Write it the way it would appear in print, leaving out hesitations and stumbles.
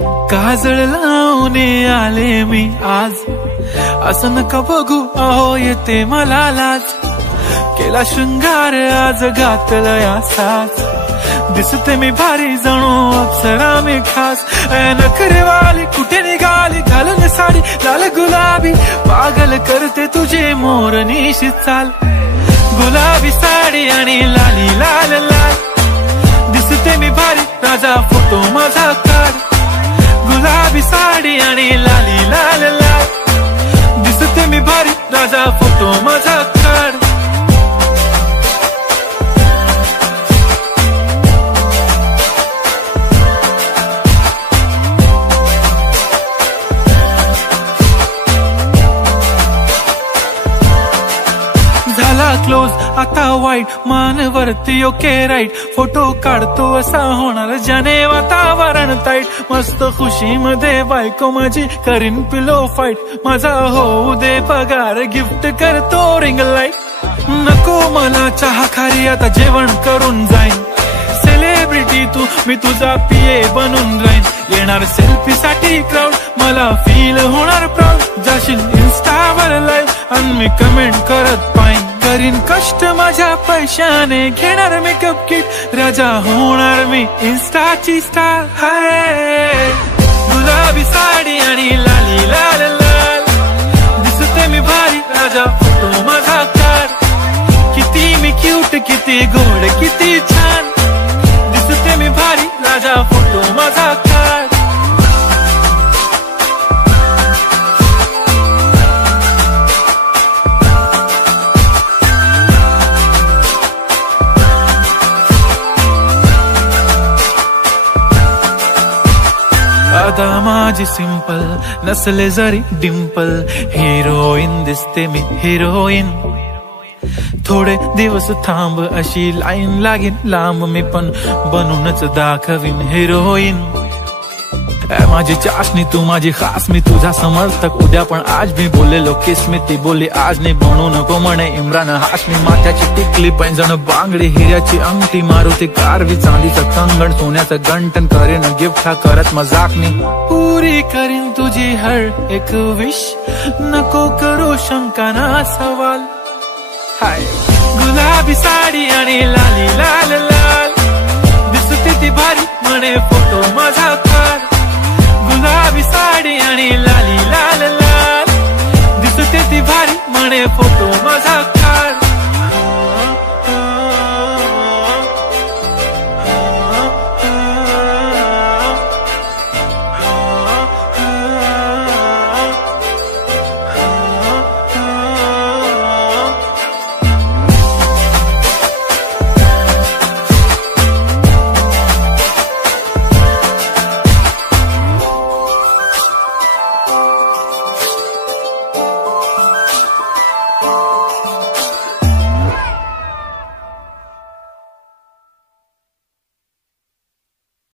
काजळ लावून आले मी आज, असं नका बघू अहो येते मला लाज. केला शृंगार आज घातलया साज, दिसते मी भारी जणू अप्सरा मी खास. नखरेवाली कुठे निघाली घालून साडी लाल गुलाबी, पागल करते तुझे मोरनीशी चाल. गुलाबी साडी आणि लाली लाल लाल, दिसते मी भारी राजा फोटो माझा काढ. गुलाबी साडी आणि लाली लाल लाल, दिसते मी भारी राजा फोटो माझा काढ. झाला क्लोज आता वाईट, मानवरती ओके राईट. फोटो काढतो असा होणार ज्याने वातावरण ताईट. मस्त खुशी मध्ये बायको माझी करीन पिलो फाईट. माझा होऊ दे पगार गिफ्ट करतो रिंग लाईट. नको मला चहा खारी आता जेवण करून जाईन. सेलिब्रिटी तू मी तुझा पीए बनून राहीन. येणार सेल्फी साठी क्राऊड मला फील होणार प्राऊड. जाशील इन्स्टावर लाईव्ह आणि मी कमेंट करत पाईन. करीन कष्ट माझ्या पैशाने घेणार मेकअप किट. राजा होणार मी इन्स्टाची स्टार. हाय गुलाबी साडी आणि लाली लाल लाल, दिसते मी भारी राजा फोटो माझा काढ. किती मी क्यूट किती गोड किती छान, दिसते मी भारी राजा फोटो माझा काढ. अदा माझी सिंपल नसले जरी डिंपल, हिरोईन दिसते मी हिरोईन. थोडे दिवस थांब अशी लाईन लागेल लांब, मी पण बनूनच दाखवीन हिरोईन. माझी चाशनी तू माझी खास, मी तुझा समर्थक उद्या पण आज. मी बोललेलो किस मी ती बोलली आज नाही. बनू नको म्हणे इम्रान हाशमी. माथ्याची टिकली पैंजण बांगडी, हिऱ्याची अंगठी, मारुती कारवी, चांदीचं कंगण, सोन्याचं गंटन. करेन गिफ्ट हा करत मजाक मी. पुरी करीन तुझी हर एक विश, नको करू शंका ना सवाल. हाय गुलाबी साडी आणि लाली लाल लाल, दिसते ती भारी म्हणे फोटो माझा काढ. गुलाबी साडी आणि लाली लाल लाल, दिसते ती भारी म्हणे फोटो माझा.